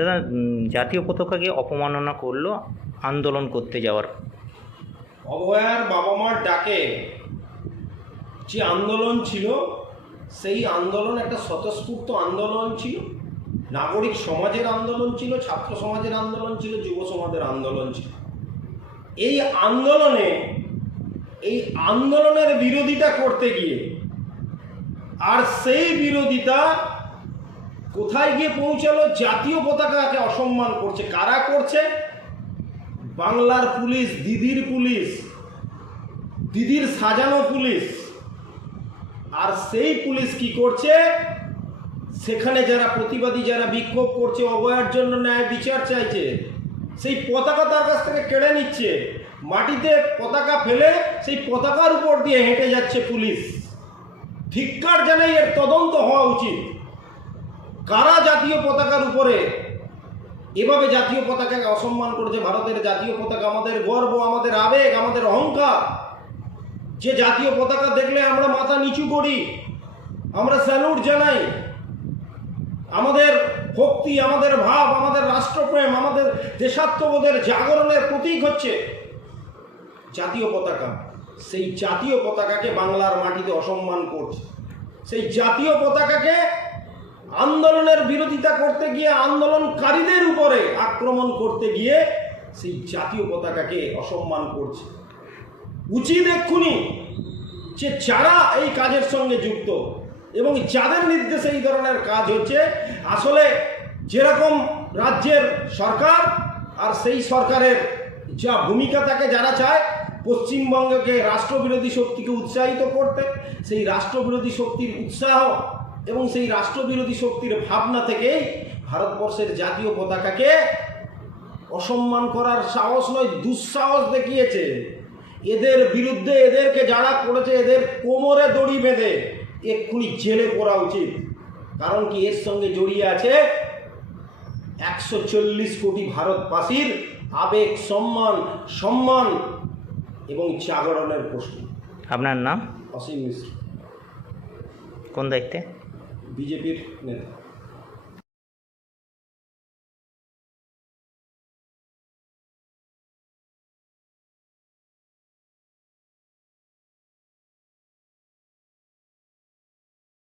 দাদা, জাতীয় পতাকাকে অপমাননা করলো আন্দোলন করতে যাওয়ার। অভয়ার বাবা মার ডাকে যে আন্দোলন ছিল, সেই আন্দোলন একটা স্বতঃস্ফূর্ত আন্দোলন ছিল, নাগরিক সমাজের আন্দোলন ছিল, ছাত্র সমাজের আন্দোলন ছিল, যুব সমাজের আন্দোলন ছিল। এই আন্দোলনের বিরোধিতা করতে গিয়ে, আর সেই বিরোধিতা কোথায় গিয়ে পৌঁছালো? জাতীয় পতাকাকে অসম্মান করছে। কারা করছে? বাংলার পুলিশ, দিদির সাজানো পুলিশ। আর সেই পুলিশ কি করছে? সেখানে যারা প্রতিবাদী, যারা বিক্ষোভ করছে, অভয়ার জন্য ন্যায় বিচার চাইছে, সেই পতাকা তার কাছ থেকে কেড়ে নিচ্ছে। মাটিতে পতাকা ফেলে সেই পতাকার উপর দিয়ে হেঁটে যাচ্ছে পুলিশ। ধিক্কার জানাই, এর তদন্ত হওয়া উচিত। কারা জাতীয় পতাকার উপরে এভাবে জাতীয় পতাকাকে অসম্মান করেছে? ভারতের জাতীয় পতাকা আমাদের গর্ব, আমাদের আবেগ, আমাদের অহংকার। যে জাতীয় পতাকা দেখলে আমরা মাথা নিচু করি, আমরা স্যালুট জানাই। আমাদের ভক্তি, আমাদের ভাব, আমাদের রাষ্ট্রপ্রেম, আমাদের দেশাত্মবোধের জাগরণের প্রতীক হচ্ছে জাতীয় পতাকা। সেই জাতীয় পতাকাকে বাংলার মাটিতে অসম্মান করছে। সেই জাতীয় পতাকাকে আন্দোলনের বিরোধিতা করতে গিয়ে, আন্দোলনকারীদের উপরে আক্রমণ করতে গিয়ে সেই জাতীয় পতাকাকে অসম্মান করছে। উচিত এক্ষুনি যে যারা এই কাজের সঙ্গে যুক্ত এবং যাদের নির্দেশে এই ধরনের কাজ হচ্ছে, আসলে যেরকম রাজ্যের সরকার আর সেই সরকারের যা ভূমিকা, তাকে যারা চায় পশ্চিমবঙ্গকে রাষ্ট্রবিরোধী শক্তিকে উৎসাহিত করতে, সেই রাষ্ট্রবিরোধী শক্তির উৎসাহ এবং সেই রাষ্ট্রবিরোধী শক্তির ভাবনা থেকেই ভারতবর্ষের জাতীয় পতাকাকে অসম্মান করার সাহস নয়, দুঃসাহস দেখিয়েছে। এদের বিরুদ্ধে, এদেরকে যারা করেছে, এদের কোমরে দড়ি বেঁধে এক্ষুনি জেলে পড়া উচিত। কারণ কি? এর সঙ্গে জড়িয়ে আছে 140 কোটি ভারতবাসীর আবেগ, সম্মান এবং জাগরণের প্রশ্ন। আপনার নাম? অসীম মিশ্র। কোন দায়িত্বে? বিজেপির নেতা।